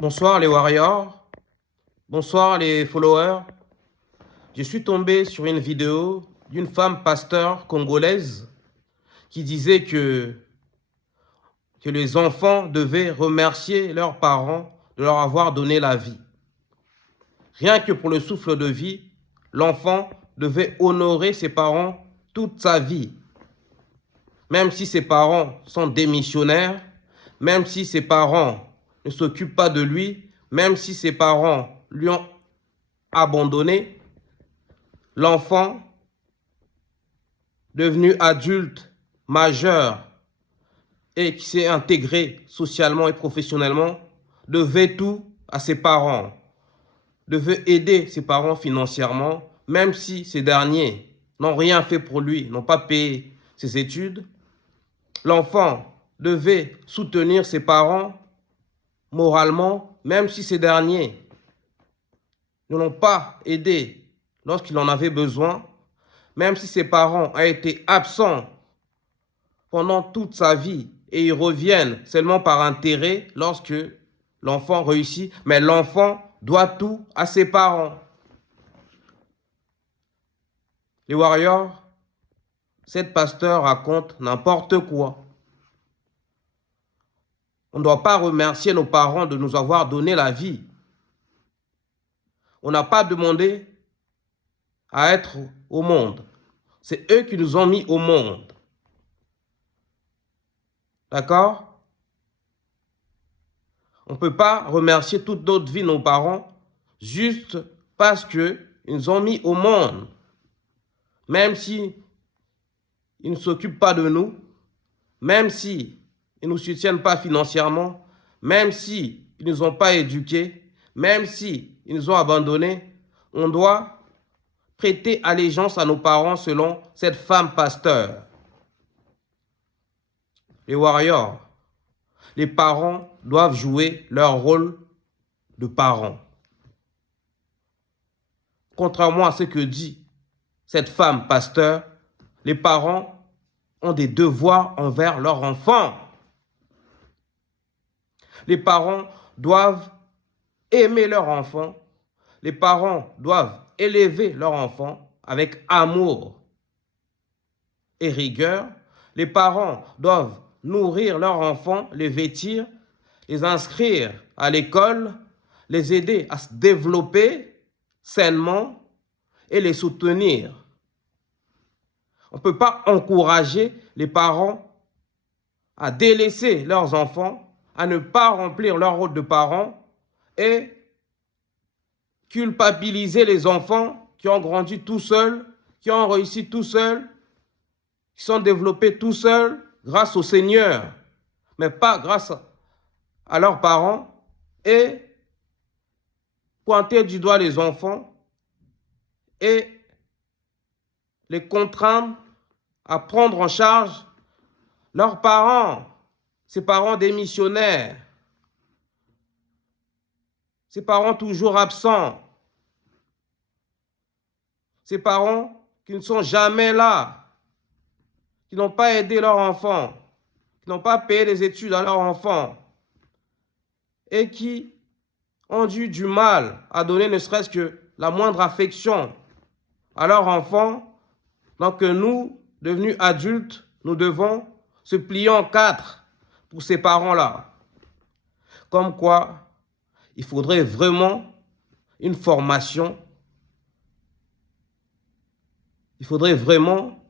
Bonsoir les warriors, bonsoir les followers. Je suis tombé sur une vidéo d'une femme pasteur congolaise qui disait que les enfants devaient remercier leurs parents de leur avoir donné la vie. Rien que pour le souffle de vie, l'enfant devait honorer ses parents toute sa vie. Même si ses parents sont démissionnaires, même si ses parents ne s'occupent pas de lui, même si ses parents lui ont abandonné, l'enfant devenu adulte, majeur et qui s'est intégré socialement et professionnellement devait tout à ses parents, devait aider ses parents financièrement, même si ces derniers n'ont rien fait pour lui, n'ont pas payé ses études. L'enfant devait soutenir ses parents moralement, même si ces derniers ne l'ont pas aidé lorsqu'il en avait besoin, même si ses parents ont été absents pendant toute sa vie et ils reviennent seulement par intérêt lorsque l'enfant réussit, mais l'enfant doit tout à ses parents. Les warriors, cette pasteur raconte n'importe quoi. On ne doit pas remercier nos parents de nous avoir donné la vie. On n'a pas demandé à être au monde. C'est eux qui nous ont mis au monde. D'accord? On ne peut pas remercier toute notre vie nos parents juste parce qu'ils nous ont mis au monde. Même si ils ne s'occupent pas de nous, même si ils ne nous soutiennent pas financièrement, même si ils ne nous ont pas éduqués, même si ils nous ont abandonnés, on doit prêter allégeance à nos parents selon cette femme pasteur. Les warriors, les parents doivent jouer leur rôle de parents. Contrairement à ce que dit cette femme pasteur, les parents ont des devoirs envers leurs enfants. Les parents doivent aimer leurs enfants. Les parents doivent élever leurs enfants avec amour et rigueur. Les parents doivent nourrir leurs enfants, les vêtir, les inscrire à l'école, les aider à se développer sainement et les soutenir. On ne peut pas encourager les parents à délaisser leurs enfants, à ne pas remplir leur rôle de parents et culpabiliser les enfants qui ont grandi tout seuls, qui ont réussi tout seuls, qui sont développés tout seuls grâce au Seigneur, mais pas grâce à leurs parents, et pointer du doigt les enfants et les contraindre à prendre en charge leurs parents, ces parents démissionnaires, ces parents toujours absents, ces parents qui ne sont jamais là, qui n'ont pas aidé leurs enfants, qui n'ont pas payé les études à leurs enfants et qui ont eu du mal à donner ne serait-ce que la moindre affection à leurs enfants. Donc nous, devenus adultes, nous devons se plier en quatre pour ces parents-là. Comme quoi, il faudrait vraiment une formation. Il faudrait vraiment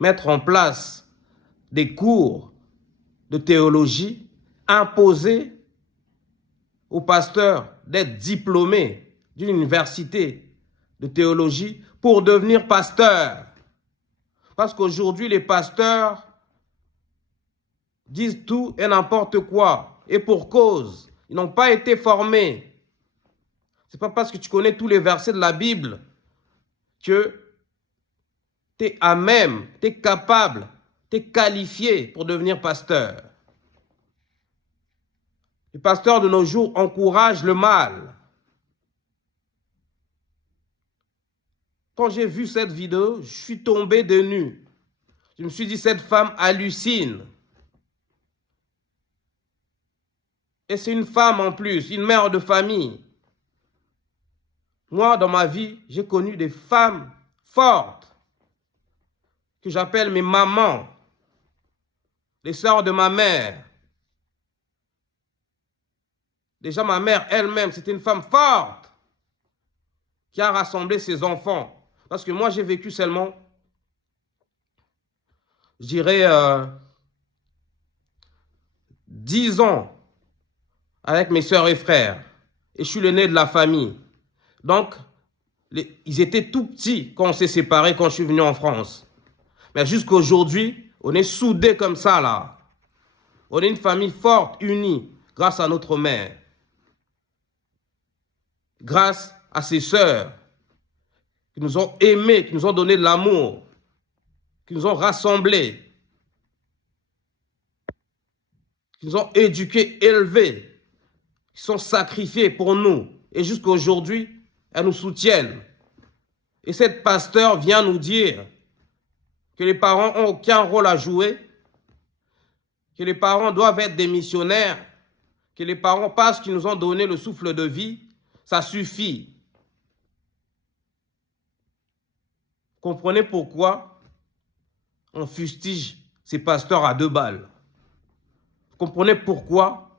mettre en place des cours de théologie, imposer aux pasteurs d'être diplômés d'une université de théologie pour devenir pasteurs. Parce qu'aujourd'hui, les pasteurs disent tout et n'importe quoi. Et pour cause, ils n'ont pas été formés. Ce n'est pas parce que tu connais tous les versets de la Bible que tu es à même, tu es capable, tu es qualifié pour devenir pasteur. Les pasteurs de nos jours encouragent le mal. Quand j'ai vu cette vidéo, je suis tombé de nu. Je me suis dit, cette femme hallucine. Et c'est une femme en plus, une mère de famille. Moi, dans ma vie, j'ai connu des femmes fortes que j'appelle mes mamans, les sœurs de ma mère. Déjà, ma mère elle-même, c'était une femme forte qui a rassemblé ses enfants. Parce que moi, j'ai vécu seulement, je dirais, 10 ans avec mes sœurs et frères. Et je suis l'aîné de la famille. Donc, ils étaient tout petits quand on s'est séparés, quand je suis venu en France. Mais jusqu'à aujourd'hui, on est soudés comme ça, là. On est une famille forte, unie, grâce à notre mère. Grâce à ses sœurs, qui nous ont aimés, qui nous ont donné de l'amour, qui nous ont rassemblés, qui nous ont éduqués, élevés, qui sont sacrifiés pour nous. Et jusqu'à aujourd'hui, elles nous soutiennent. Et cette pasteur vient nous dire que les parents n'ont aucun rôle à jouer, que les parents doivent être des missionnaires, que les parents, parce qu'ils nous ont donné le souffle de vie, ça suffit. Comprenez pourquoi on fustige ces pasteurs à 2 balles. Comprenez pourquoi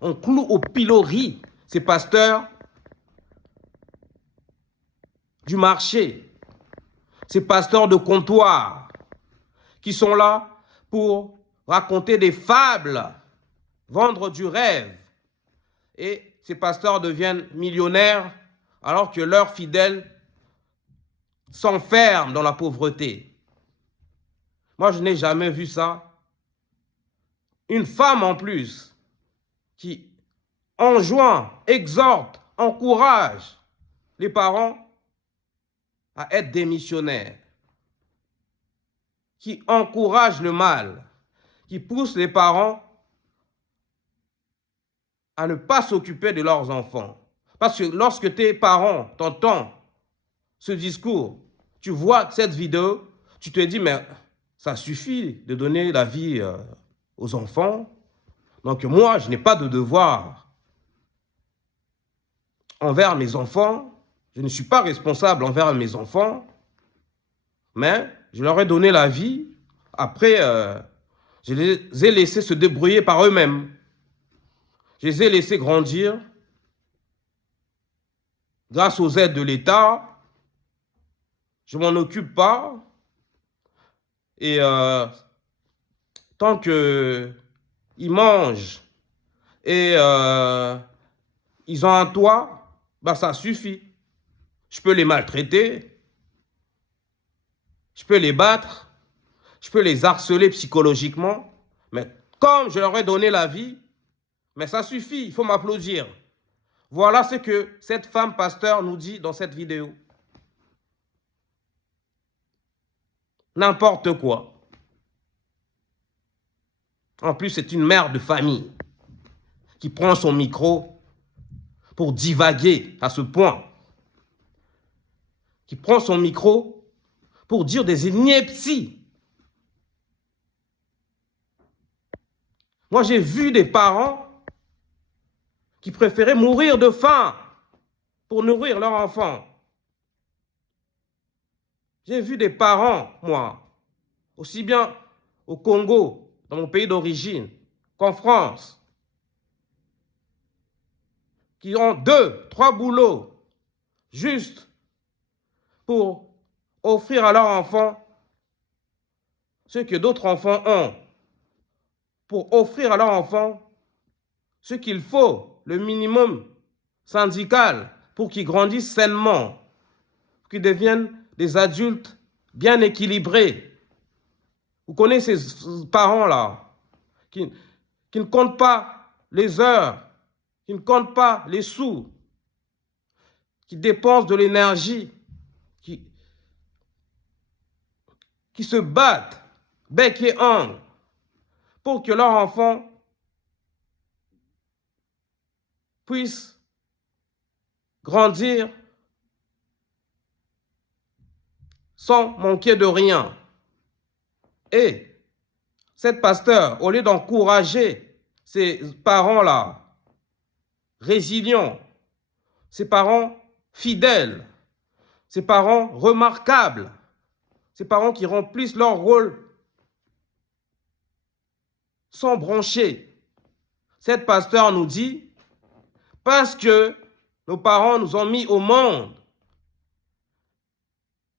on cloue au pilori ces pasteurs du marché, ces pasteurs de comptoir qui sont là pour raconter des fables, vendre du rêve. Et ces pasteurs deviennent millionnaires alors que leurs fidèles s'enferment dans la pauvreté. Moi, je n'ai jamais vu ça. Une femme en plus qui enjoint, exhorte, encourage les parents à être des missionnaires, qui encourage le mal, qui pousse les parents à ne pas s'occuper de leurs enfants. Parce que lorsque tes parents t'entendent ce discours, tu vois cette vidéo, tu te dis, mais ça suffit de donner la vie aux enfants. Donc moi, je n'ai pas de devoir envers mes enfants. Je ne suis pas responsable envers mes enfants. Mais je leur ai donné la vie. Après, je les ai laissés se débrouiller par eux-mêmes. Je les ai laissés grandir grâce aux aides de l'État. Je ne m'en occupe pas. Et tant qu'ils mangent et ils ont un toit, bah ça suffit. Je peux les maltraiter. Je peux les battre. Je peux les harceler psychologiquement. Mais comme je leur ai donné la vie, mais ça suffit, il faut m'applaudir. Voilà ce que cette femme pasteur nous dit dans cette vidéo. N'importe quoi. En plus, c'est une mère de famille qui prend son micro pour divaguer à ce point. Qui prend son micro pour dire des inepties. Moi, j'ai vu des parents qui préféraient mourir de faim pour nourrir leurs enfants. J'ai vu des parents, moi, aussi bien au Congo, dans mon pays d'origine, qu'en France, qui ont 2, 3 boulots juste pour offrir à leurs enfants ce que d'autres enfants ont, pour offrir à leurs enfants ce qu'il faut, le minimum syndical, pour qu'ils grandissent sainement, qu'ils deviennent des adultes bien équilibrés. Vous connaissez ces parents-là qui ne comptent pas les heures, qui ne comptent pas les sous, qui dépensent de l'énergie, qui se battent bec et ongle pour que leurs enfants puissent grandir sans manquer de rien. Et cette pasteur, au lieu d'encourager ces parents-là résilients, ces parents fidèles, ces parents remarquables, ces parents qui remplissent leur rôle sans broncher. Cette pasteur nous dit, parce que nos parents nous ont mis au monde,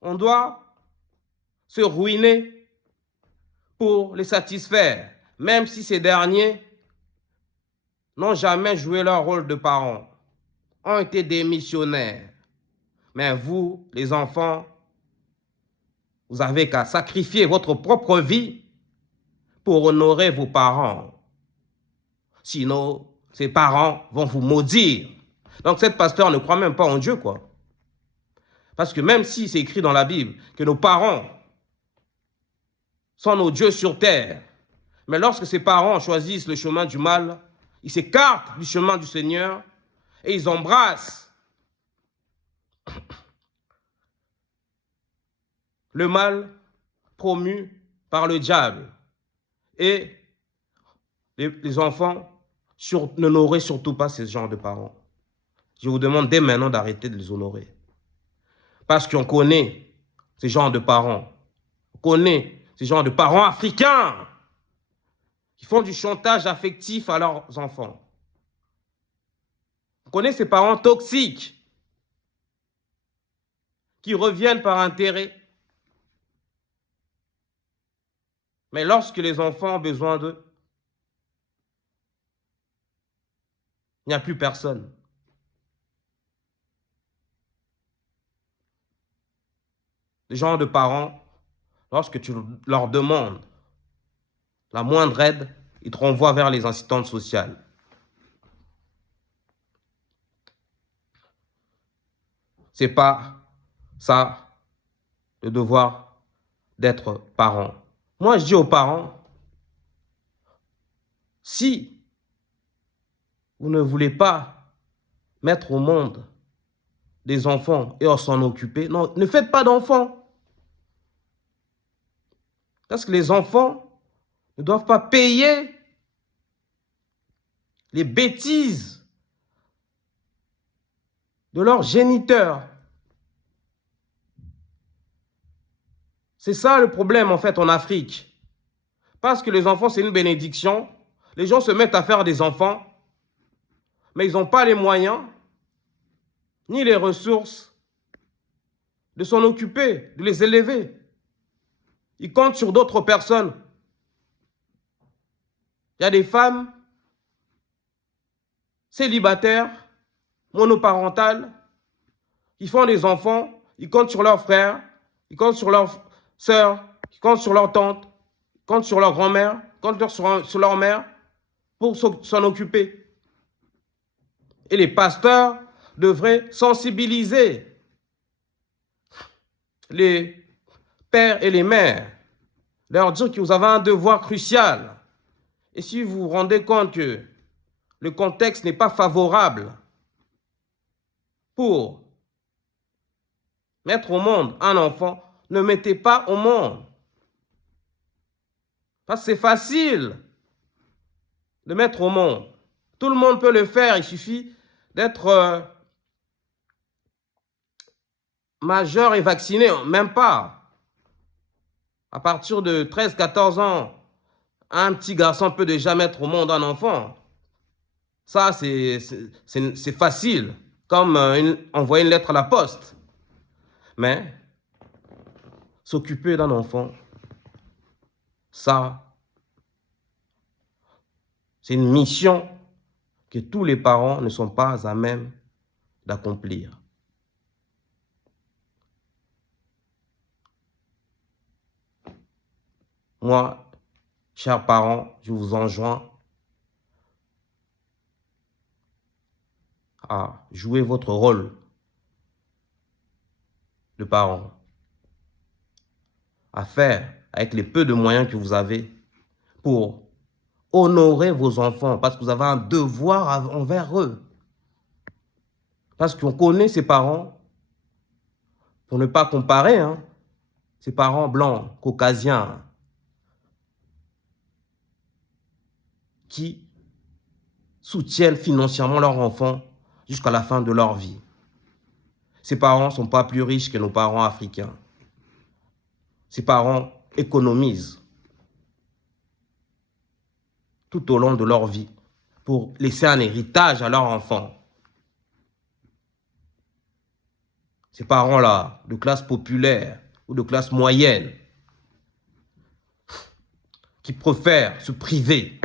on doit se ruiner pour les satisfaire, même si ces derniers n'ont jamais joué leur rôle de parents, ont été des missionnaires. Mais vous, les enfants, vous avez qu'à sacrifier votre propre vie pour honorer vos parents. Sinon, ces parents vont vous maudire. Donc, cette pasteur ne croit même pas en Dieu, quoi. Parce que même si c'est écrit dans la Bible que nos parents sont nos dieux sur terre, mais lorsque ces parents choisissent le chemin du mal, ils s'écartent du chemin du Seigneur et ils embrassent le mal promu par le diable. Et les enfants n'honorez surtout pas ce genre de parents. Je vous demande dès maintenant d'arrêter de les honorer. Parce qu'on connaît ce genre de parents. On connaît ce genre de parents africains qui font du chantage affectif à leurs enfants. On connaît ces parents toxiques qui reviennent par intérêt. Mais lorsque les enfants ont besoin d'eux, il n'y a plus personne. Les gens de parents, lorsque tu leur demandes la moindre aide, ils te renvoient vers les assistantes sociales. Ce n'est pas ça le devoir d'être parent. Moi, je dis aux parents, si vous ne voulez pas mettre au monde des enfants et s'en occuper, non, ne faites pas d'enfants. Parce que les enfants ne doivent pas payer les bêtises de leurs géniteurs. C'est ça le problème en fait en Afrique. Parce que les enfants c'est une bénédiction. Les gens se mettent à faire des enfants, mais ils n'ont pas les moyens, ni les ressources de s'en occuper, de les élever. Ils comptent sur d'autres personnes. Il y a des femmes célibataires, monoparentales, ils font des enfants, ils comptent sur leurs frères, ils comptent sur leurs sœurs, ils comptent sur leurs tantes, ils comptent sur leur grand-mère, ils comptent sur leur mère pour s'en occuper. Et les pasteurs devraient sensibiliser les pères et les mères, leur dire que vous avez un devoir crucial. Et si vous vous rendez compte que le contexte n'est pas favorable pour mettre au monde un enfant, ne mettez pas au monde. Parce que c'est facile de mettre au monde. Tout le monde peut le faire, il suffit d'être majeur et vacciné, même pas. À partir de 13-14 ans, un petit garçon peut déjà mettre au monde un enfant. Ça, c'est facile, comme envoyer une lettre à la poste. Mais s'occuper d'un enfant, ça, c'est une mission que tous les parents ne sont pas à même d'accomplir. Moi, chers parents, je vous enjoins à jouer votre rôle de parent, à faire avec les peu de moyens que vous avez pour honorer vos enfants, parce que vous avez un devoir envers eux. Parce qu'on connaît ces parents, pour ne pas comparer, hein, ces parents blancs, caucasiens, qui soutiennent financièrement leurs enfants jusqu'à la fin de leur vie. Ces parents ne sont pas plus riches que nos parents africains. Ces parents économisent tout au long de leur vie pour laisser un héritage à leurs enfants. Ces parents-là, de classe populaire ou de classe moyenne, qui préfèrent se priver,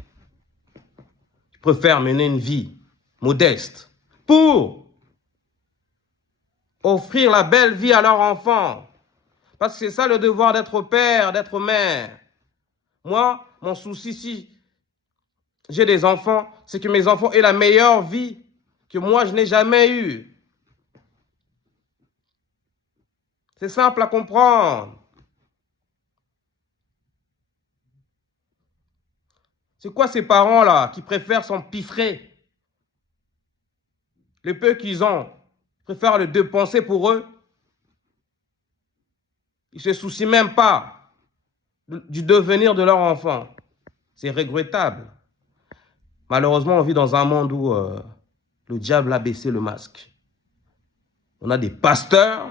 qui préfèrent mener une vie modeste pour offrir la belle vie à leurs enfants. Parce que c'est ça le devoir d'être père, d'être mère. Moi, mon souci, si j'ai des enfants, c'est que mes enfants aient la meilleure vie que moi, je n'ai jamais eue. C'est simple à comprendre. C'est quoi ces parents-là qui préfèrent s'empiffrer? Le peu qu'ils ont, préfèrent le dépenser pour eux. Ils ne se soucient même pas du devenir de leur enfant. C'est regrettable. Malheureusement, on vit dans un monde où le diable a baissé le masque. On a des pasteurs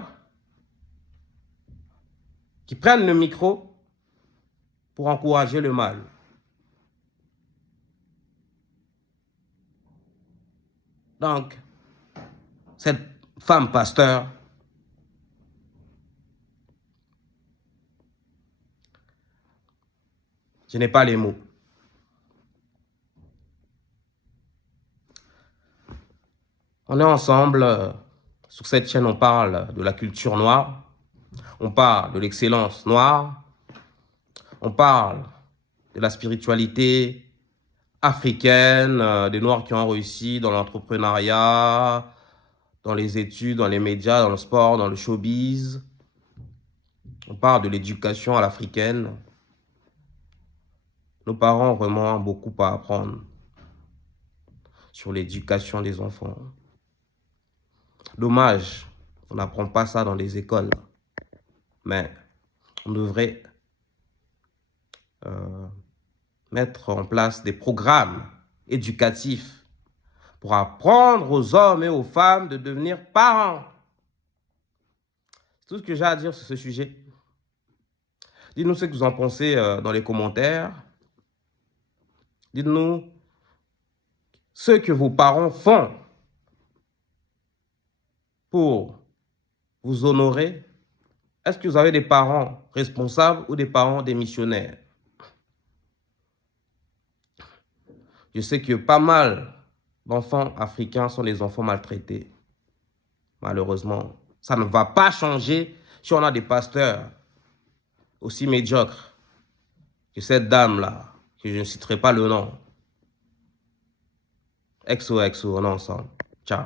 qui prennent le micro pour encourager le mal. Donc, cette femme pasteur, je n'ai pas les mots. On est ensemble, sur cette chaîne, on parle de la culture noire, on parle de l'excellence noire, on parle de la spiritualité africaine, des Noirs qui ont réussi dans l'entrepreneuriat, dans les études, dans les médias, dans le sport, dans le showbiz. On parle de l'éducation à l'africaine. Nos parents ont vraiment beaucoup à apprendre sur l'éducation des enfants. Dommage, on n'apprend pas ça dans les écoles. Mais on devrait mettre en place des programmes éducatifs pour apprendre aux hommes et aux femmes de devenir parents. C'est tout ce que j'ai à dire sur ce sujet. Dites-nous ce que vous en pensez dans les commentaires. Dites-nous ce que vos parents font pour vous honorer. Est-ce que vous avez des parents responsables ou des parents démissionnaires? Je sais que pas mal d'enfants africains sont des enfants maltraités. Malheureusement, ça ne va pas changer si on a des pasteurs aussi médiocres que cette dame-là, que je ne citerai pas le nom. XOXO, on est ensemble. Ciao.